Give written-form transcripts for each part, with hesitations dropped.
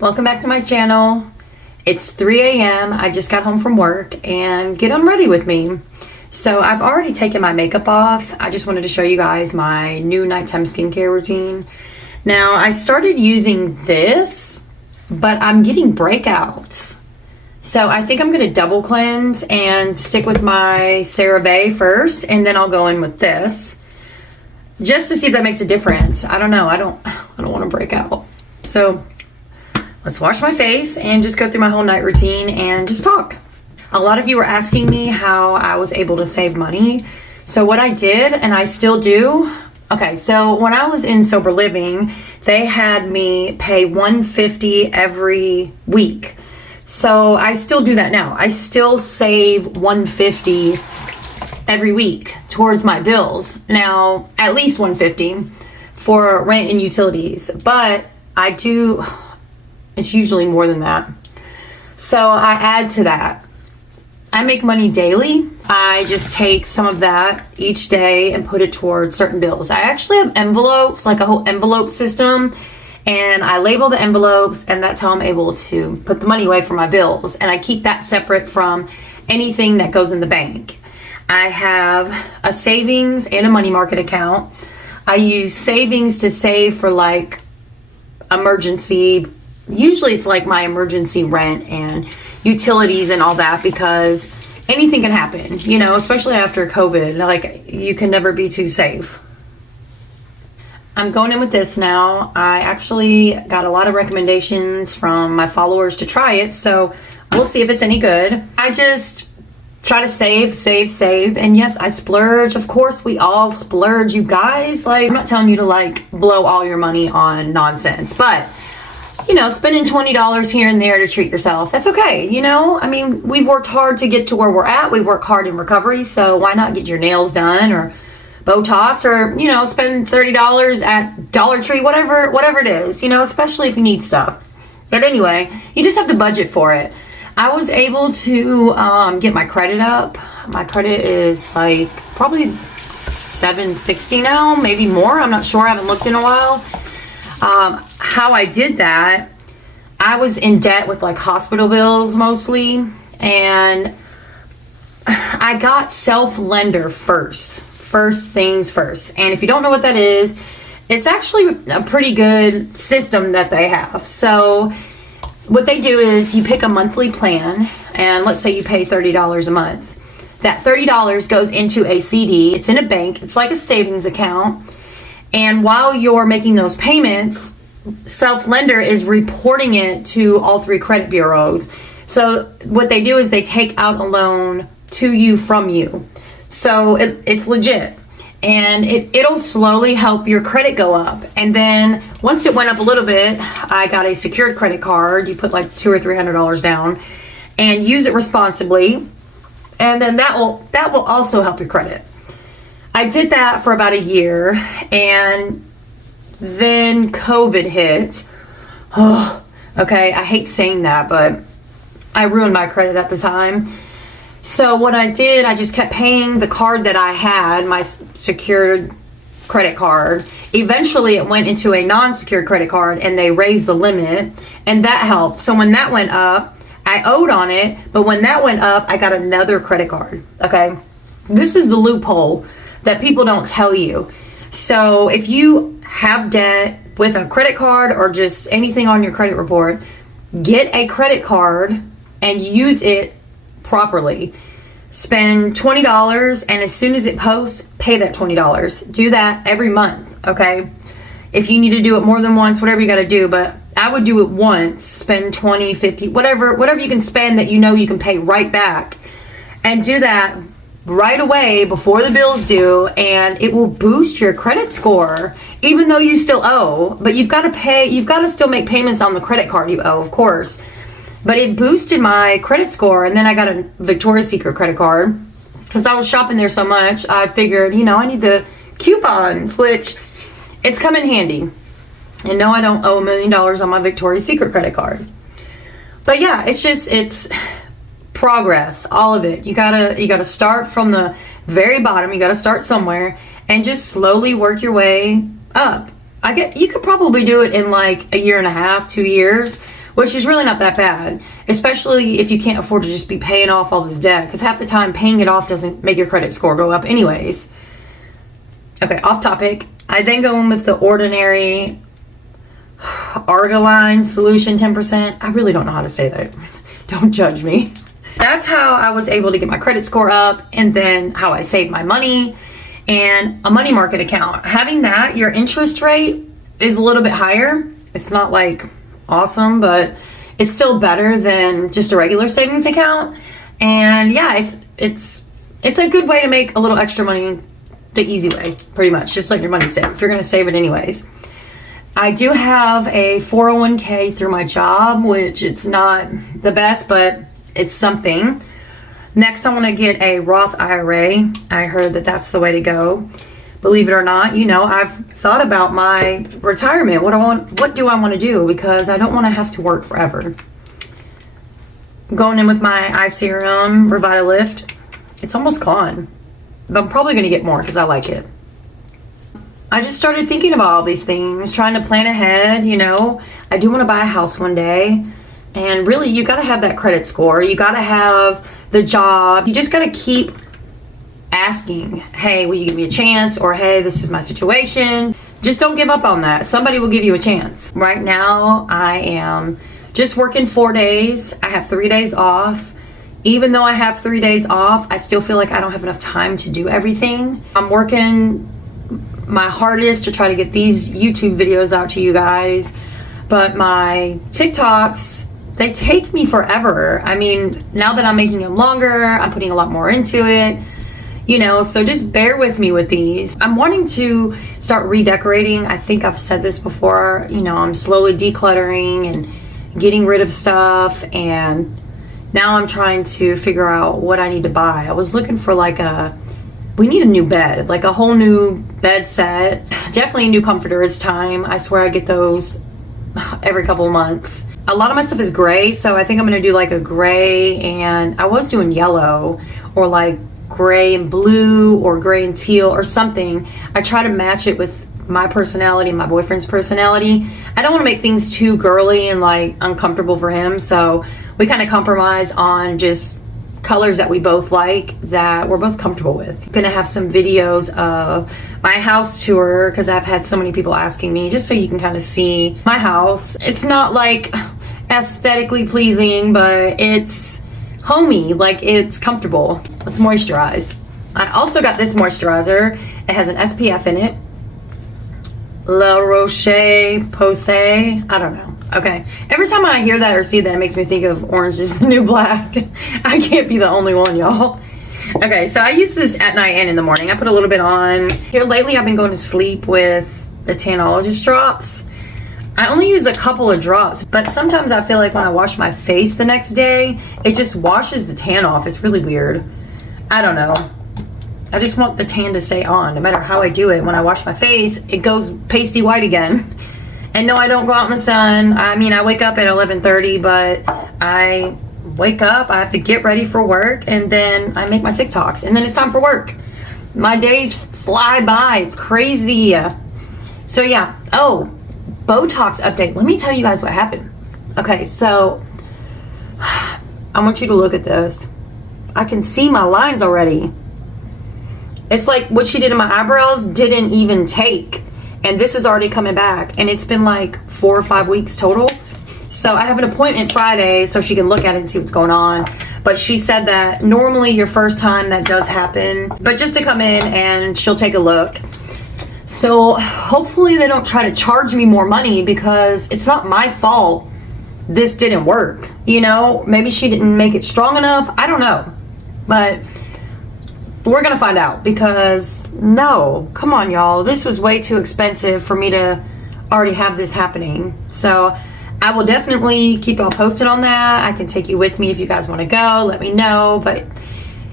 Welcome back to my channel. It's 3 a.m. I just got home from work and get unready with me. So I've already taken my makeup off. I just wanted to show you guys my new nighttime skincare routine. Now I started using this, but I'm getting breakouts. So I think I'm gonna double cleanse and stick with my CeraVe first, and then I'll go in with this just to see if that makes a difference. I don't know, I don't want to break out. So let's wash my face and just go through my whole night routine and just talk. A lot of you were asking me how I was able to save money. So what I did, and I still do, okay, so when I was in sober living, they had me pay $150 every week. So I still do that now. I still save $150 every week towards my bills. Now, at least $150 for rent and utilities, but I do, it's usually more than that. So I add to that. I make money daily. I just take some of that each day and put it towards certain bills. I actually have envelopes, like a whole envelope system, and I label the envelopes, and that's how I'm able to put the money away for my bills. And I keep that separate from anything that goes in the bank. I have a savings and a money market account. I use savings to save for like emergency. Usually it's like my emergency rent and utilities and all that, because anything can happen, you know, especially after COVID. Like, you can never be too safe. I'm going in with this now. I actually got a lot of recommendations from my followers to try it, so we'll see if it's any good. I just try to save, and yes, I splurge. Of course, we all splurge, you guys. Like, I'm not telling you to like blow all your money on nonsense, but you know, spending $20 here and there to treat yourself, that's okay, you know? I mean, we've worked hard to get to where we're at. We work hard in recovery, so why not get your nails done or Botox, or, you know, spend $30 at Dollar Tree, whatever it is, you know, especially if you need stuff. But anyway, you just have to budget for it. I was able to get my credit up. My credit is like probably 760 now, maybe more. I'm not sure, I haven't looked in a while. How I did that, I was in debt with like hospital bills mostly, and I got self-lender first things first. And if you don't know what that is, it's actually a pretty good system that they have. So what they do is you pick a monthly plan, and let's say you pay $30 a month. That $30 goes into a CD. It's in a bank. It's like a savings account. And while you're making those payments, self-lender is reporting it to all 3 credit bureaus. So what they do is they take out a loan to you from you. So it's legit. And it'll slowly help your credit go up. And then once it went up a little bit, I got a secured credit card. You put like $200 or $300 down and use it responsibly. And then that will also help your credit. I did that for about a year, and then COVID hit. Oh, okay, I hate saying that, but I ruined my credit at the time. So what I did, I just kept paying the card that I had, my secured credit card. Eventually it went into a non-secured credit card, and they raised the limit, and that helped. So when that went up, I owed on it, but when that went up, I got another credit card, okay? This is the loophole that people don't tell you. So if you have debt with a credit card or just anything on your credit report, get a credit card and use it properly. Spend $20, and as soon as it posts, pay that $20. Do that every month, okay? If you need to do it more than once, whatever you gotta do, but I would do it once, spend 20, 50, whatever you can spend that you know you can pay right back, and do that right away before the bills due, and it will boost your credit score, even though you still owe. But you've got to still make payments on the credit card you owe, of course. But it boosted my credit score, and then I got a Victoria's Secret credit card because I was shopping there so much. I figured, you know, I need the coupons, which it's come in handy. And no, I don't owe $1 million on my Victoria's Secret credit card. But yeah, it's progress, all of it. You gotta start from the very bottom. You gotta start somewhere and just slowly work your way up. You could probably do it in like a year and a half, 2 years, which is really not that bad, especially if you can't afford to just be paying off all this debt, because half the time paying it off doesn't make your credit score go up anyways. Okay, off topic. I then go in with the Ordinary Argiline Solution 10%. I really don't know how to say that. Don't judge me. That's how I was able to get my credit score up, and then how I saved my money, and a money market account. Having that, your interest rate is a little bit higher. It's not like awesome, but it's still better than just a regular savings account. And yeah, it's a good way to make a little extra money the easy way, pretty much. Just let your money sit if you're going to save it anyways. I do have a 401k through my job, which it's not the best, but it's something. Next, I want to get a Roth IRA. I heard that that's the way to go. Believe it or not, you know, I've thought about my retirement. What do I want to do? Because I don't want to have to work forever. I'm going in with my eye serum, Revitalift. It's almost gone, but I'm probably going to get more because I like it. I just started thinking about all these things, trying to plan ahead, you know. I do want to buy a house one day. And really, you got to have that credit score. You got to have the job. You just got to keep asking, hey, will you give me a chance? Or, hey, this is my situation. Just don't give up on that. Somebody will give you a chance. Right now, I am just working 4 days. I have 3 days off. Even though I have 3 days off, I still feel like I don't have enough time to do everything. I'm working my hardest to try to get these YouTube videos out to you guys. But my TikToks, they take me forever. I mean, now that I'm making them longer, I'm putting a lot more into it. You know, so just bear with me with these. I'm wanting to start redecorating. I think I've said this before. You know, I'm slowly decluttering and getting rid of stuff. And now I'm trying to figure out what I need to buy. I was looking for we need a new bed, like a whole new bed set. Definitely a new comforter. It's time. I swear I get those every couple of months. A lot of my stuff is gray, so I think I'm going to do like a gray, and I was doing yellow, or like gray and blue, or gray and teal, or something. I try to match it with my personality and my boyfriend's personality. I don't want to make things too girly and like uncomfortable for him, so we kind of compromise on just colors that we both like, that we're both comfortable with. I'm gonna have some videos of my house tour because I've had so many people asking me, just so you can kind of see my house. It's not like aesthetically pleasing, but it's homey, like it's comfortable. Let's moisturize. I also got this moisturizer. It has an SPF in it. La Roche-Posay, I don't know. Okay, every time I hear that or see that, it makes me think of Orange is the New Black. I can't be the only one, y'all. Okay, so I use this at night and in the morning. I put a little bit on. Here lately, I've been going to sleep with the Tanologist drops. I only use a couple of drops, but sometimes I feel like when I wash my face the next day, it just washes the tan off. It's really weird. I don't know. I just want the tan to stay on. No matter how I do it, when I wash my face, it goes pasty white again. And no, I don't go out in the sun. I mean, I wake up at 11:30, but I wake up, I have to get ready for work, and then I make my TikToks, and then it's time for work. My days fly by. It's crazy. So yeah. Oh, Botox update. Let me tell you guys what happened. Okay, so I want you to look at this. I can see my lines already. It's like what she did in my eyebrows didn't even take. And this is already coming back, and it's been like 4 or 5 weeks total. So I have an appointment Friday so she can look at it and see what's going on. But she said that normally your first time that does happen, but just to come in and she'll take a look. So hopefully they don't try to charge me more money, because it's not my fault this didn't work. You know, maybe she didn't make it strong enough. I don't know. But we're gonna find out, because no, come on y'all, this was way too expensive for me to already have this happening. So I will definitely keep y'all posted on that. I can take you with me if you guys want to go, let me know. But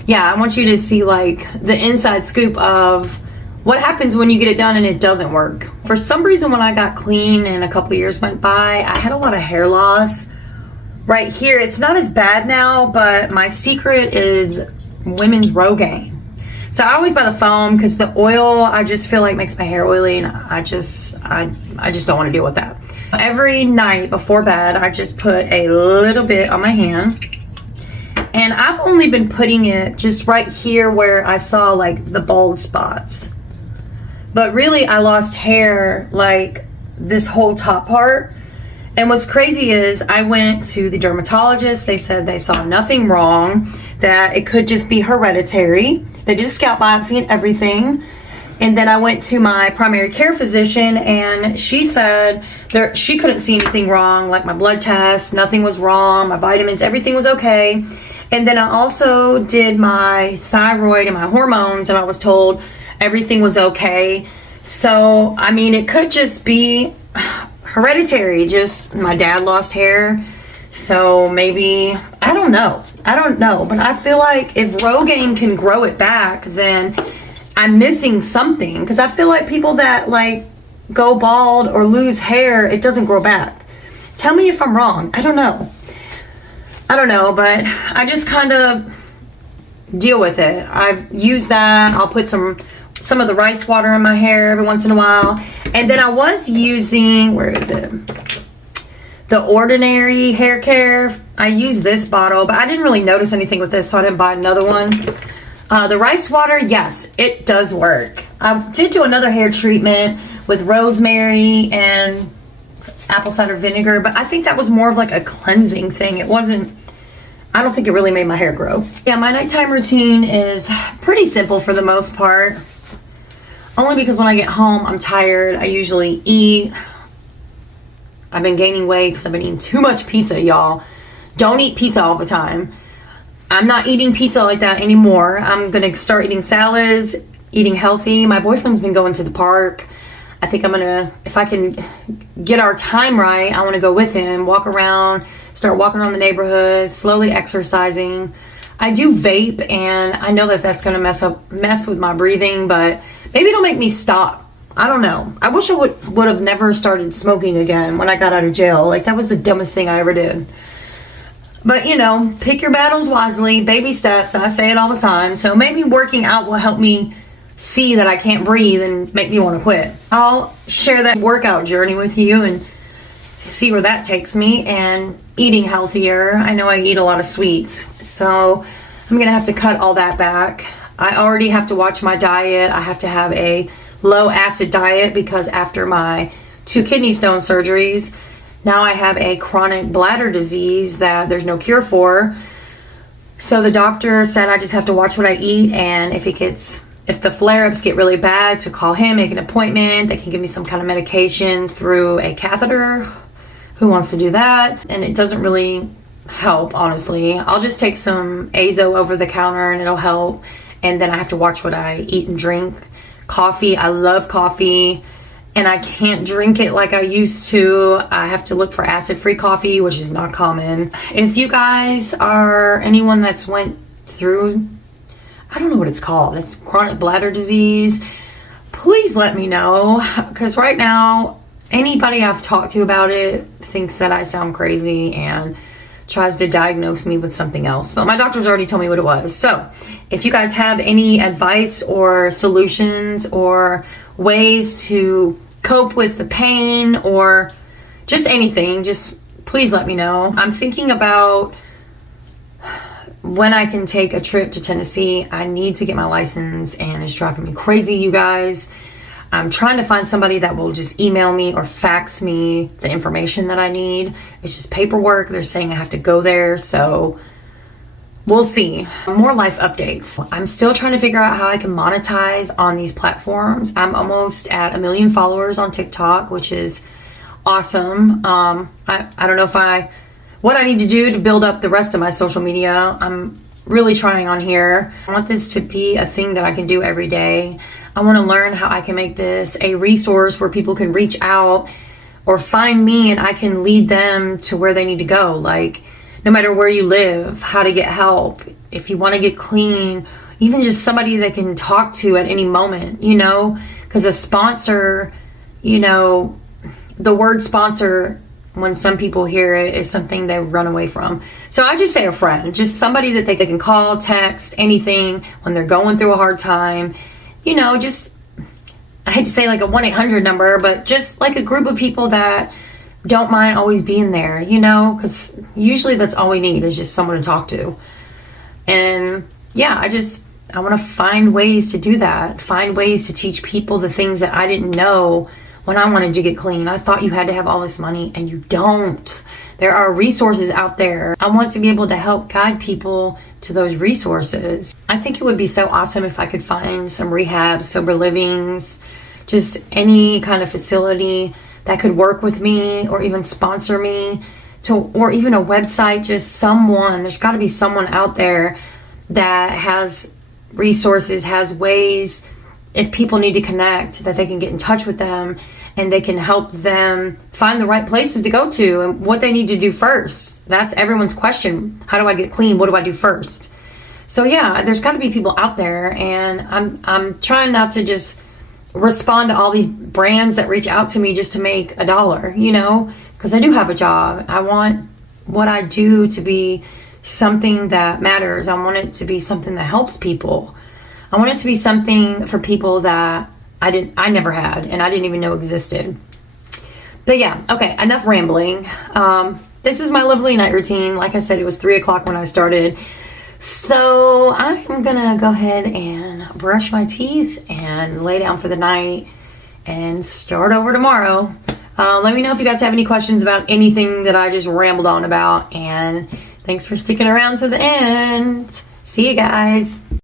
yeah, I want you to see like the inside scoop of what happens when you get it done and it doesn't work. For some reason, when I got clean and a couple years went by, I had a lot of hair loss right here. It's not as bad now, but my secret is women's Rogaine. So I always buy the foam, because the oil I just feel like makes my hair oily, and I just don't want to deal with that. Every night before bed, I just put a little bit on my hand. And I've only been putting it just right here where I saw like the bald spots. But really, I lost hair like this whole top part. And what's crazy is I went to the dermatologist. They said they saw nothing wrong, that it could just be hereditary. They did a scalp biopsy and everything. And then I went to my primary care physician, and she said she couldn't see anything wrong, like my blood test, nothing was wrong, my vitamins, everything was okay. And then I also did my thyroid and my hormones, and I was told everything was okay. So, I mean, it could just be hereditary, just my dad lost hair. So maybe, I don't know, but I feel like if Rogaine can grow it back, then I'm missing something, because I feel like people that like go bald or lose hair, it doesn't grow back. Tell me if I'm wrong. I don't know, but I just kind of deal with it. I've used that. I'll put some of the rice water in my hair every once in a while. And then I was using, where is it? The Ordinary hair care. I used this bottle, but I didn't really notice anything with this, so I didn't buy another one. The rice water, yes, it does work. I did do another hair treatment with rosemary and apple cider vinegar, but I think that was more of like a cleansing thing. It wasn't, I don't think it really made my hair grow. Yeah, my nighttime routine is pretty simple for the most part. Only because when I get home, I'm tired. I usually eat. I've been gaining weight because I've been eating too much pizza, y'all. Don't eat pizza all the time. I'm not eating pizza like that anymore. I'm gonna start eating salads, eating healthy. My boyfriend's been going to the park. I think I'm gonna, if I can get our time right, I wanna go with him, walk around, start walking around the neighborhood, slowly exercising. I do vape, and I know that that's gonna mess with my breathing, but maybe it'll make me stop. I don't know. I wish I would have never started smoking again when I got out of jail. Like, that was the dumbest thing I ever did. But, you know, pick your battles wisely, baby steps. I say it all the time. So maybe working out will help me see that I can't breathe and make me want to quit. I'll share that workout journey with you and see where that takes me. And eating healthier. I know I eat a lot of sweets, so I'm gonna have to cut all that back. I already have to watch my diet. I have to have a low acid diet because after my 2 kidney stone surgeries, now I have a chronic bladder disease that there's no cure for. So the doctor said I just have to watch what I eat, and if the flare-ups get really bad, to call him, make an appointment. They can give me some kind of medication through a catheter. Who wants to do that? And it doesn't really help, honestly. I'll just take some Azo over the counter and it'll help. And then I have to watch what I eat and drink. Coffee, I love coffee, and I can't drink it like I used to. I have to look for acid-free coffee, which is not common. If you guys are anyone that's went through, I don't know what it's called, it's chronic bladder disease, please let me know, because right now anybody I've talked to about it thinks that I sound crazy and tries to diagnose me with something else. But my doctor's already told me what it was. So if you guys have any advice or solutions or ways to cope with the pain or just anything, just please let me know. I'm thinking about when I can take a trip to Tennessee. I need to get my license, and it's driving me crazy, you guys. I'm trying to find somebody that will just email me or fax me the information that I need. It's just paperwork. They're saying I have to go there, so we'll see. More life updates. I'm still trying to figure out how I can monetize on these platforms. I'm almost at 1 million followers on TikTok, which is awesome. I don't know what I need to do to build up the rest of my social media. I'm really trying on here. I want this to be a thing that I can do every day. I want to learn how I can make this a resource where people can reach out or find me and I can lead them to where they need to go. Like, no matter where you live, how to get help, if you want to get clean, even just somebody that can talk to at any moment, you know, because a sponsor, you know, the word sponsor, when some people hear it, is something they run away from. So I just say a friend, just somebody that they can call, text, anything when they're going through a hard time. You know, just, I hate to say like a 1-800 number, but just like a group of people that don't mind always being there, you know, because usually that's all we need is just someone to talk to. And yeah, I want to find ways to do that, find ways to teach people the things that I didn't know when I wanted to get clean. I thought you had to have all this money, and you don't. There are resources out there. I want to be able to help guide people to those resources. I think it would be so awesome if I could find some rehab, sober livings, just any kind of facility that could work with me or even sponsor me, or even a website, just someone. There's got to be someone out there that has resources, has ways, if people need to connect, that they can get in touch with them and they can help them find the right places to go to and what they need to do first. That's everyone's question. How do I get clean? What do I do first? So yeah, there's got to be people out there, and I'm trying not to just respond to all these brands that reach out to me just to make $1, you know, because I do have a job. I want what I do to be something that matters. I want it to be something that helps people. I want it to be something for people that I never had and I didn't even know existed. But yeah, okay, enough rambling. This is my lovely night routine. Like I said, it was 3 o'clock when I started. So I'm gonna go ahead and brush my teeth and lay down for the night and start over tomorrow. Let me know if you guys have any questions about anything that I just rambled on about, and thanks for sticking around to the end. See you guys.